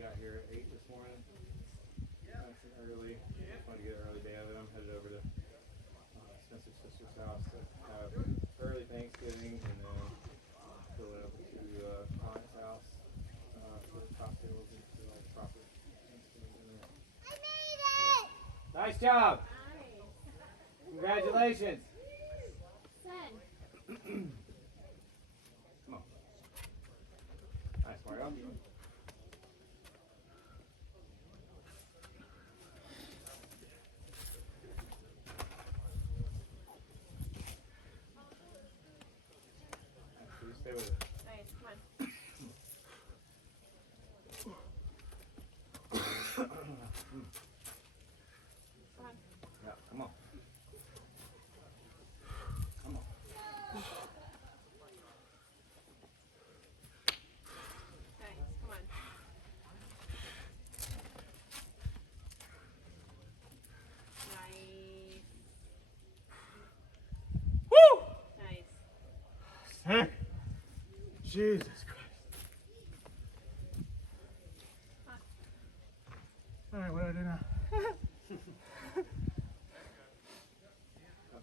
got here at 8 this morning. Nice and early. Just wanted to get an early day of it. I'm headed over to Spencer's sister's house to have early Thanksgiving, and then go up to Aunt's house for cocktails and for like proper Thanksgiving dinner. I made it! Nice job! Congratulations! Son. Come on. Nice, Mario. Stay with it. Nice, come on. Come on. Yeah, come on. Come on. Nice, come on. Nice. Woo! Nice. Sick. Jesus Christ. Alright, what do I do now? I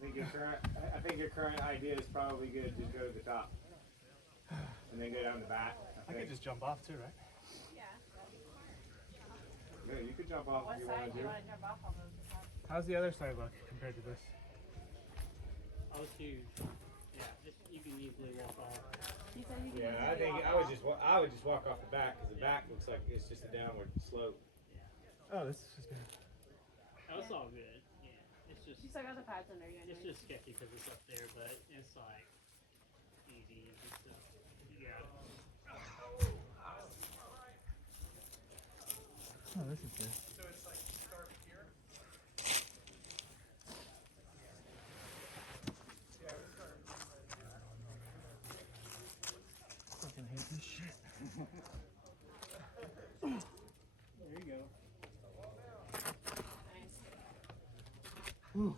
think your current idea is probably good to go to the top. And then go down the back. I could just jump off too, right? Yeah. Yeah, you could jump off What if you side wanted do you to. want to jump off on those? How's the other side look compared to this? Oh, it's huge. Yeah, you can easily walk off. He said he Yeah, I think I would just walk off the back because the back looks like it's just a downward slope. Oh, this is just good. Oh, it's all good. Yeah, it's just You still got the pads under you. it's just sketchy because it's up there, but it's like easy stuff. You got it. Oh, this is good. Fucking hate this shit. There you go. Nice. Whew.